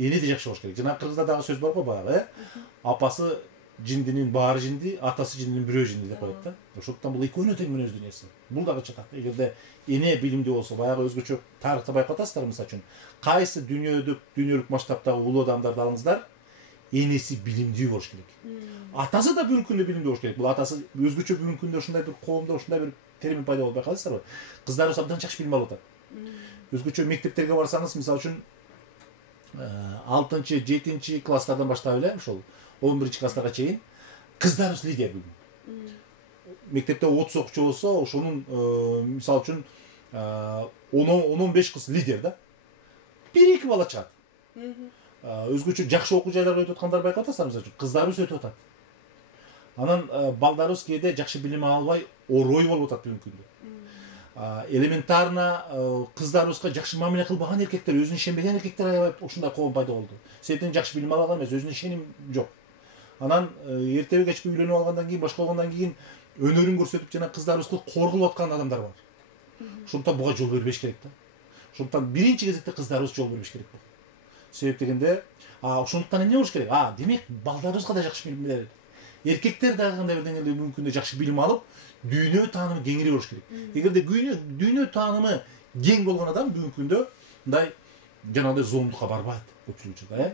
эне де жакшы болуш керек. Жана кыргыздардағы сөз бар го баягы, апасы жиндинин баары жинди, атасы жиндинин бирөө жинди деп коет да. Ошондуктан бул экөөнүн тең мүнөз дүйнөсү. Бул дагы чатак. Эгерде эне билимдүү болсо, баягы өзгөчө тарыхта байкатасыздар, мисалы үчүн, кайсы дүйнөлүк масштабтагы улуу адамдарды алыңыздар, энеси билимдүү болуш керек. Атасы да бүгүнкү күндө билимдүү болуш керек. Бул атасы өзгөчө бүгүнкү күндө ушундай бир коомдо ушундай бир термин пайда болуп байкадыңыздарбы? Кыздарыбыз абдан жакшы билим алып атат. Өзгөчө мектептерге барсаңыз, мисалы үчүн 6-7 класстардан баштап эле ошол 11-класстарга чейин кыздарыбыз лидер бүгүн. Мектепте 30 окуучу болсо, ошонун мисалы үчүн 10-15 кыз лидер да. 1-2 бала чыгат. Өзгөчө жакшы окуу жайларга өтүп аткандар байкап атасыздар, мисалы үчүн кыздарыбыз өтүп атат. Анан балдарыбыз кээде жакшы билим албай орой болуп атат бүгүнкү күндө. Элементарно кыздарыбызга жакшы мамиле кылбаган эркектер, өзүнө ишенбеген эркектер аябай ушундай коом пайда болду. Себептен жакшы билим алган эмес, өзүнө ишеним жок. Анан эртеби кечпи үйлөнүп алгандан кийин, башка болгондон кийин өнөрүн көрсөтүп жана кыздарыбызды коргулуп аткан адамдар бар. Ошондуктан буга жол бербеш керек да. Ошондуктан биринчи кезекте кыздарыбыз жол бербеш керек. Себеп дегенде, ошондуктан эмне болуш керек? Демек балдарыбызга да жакшы билим берет. Эркектер дагы кандай бир деңгээлде бүгүнкү күндө жакшы билим алып, дүйнө таанымы кеңири болуш керек. Эгерде дүйнө таанымы кең болгон адам бүгүнкү күндө мындай жанагындай зомдукка барбайт көпчүлүк учурда,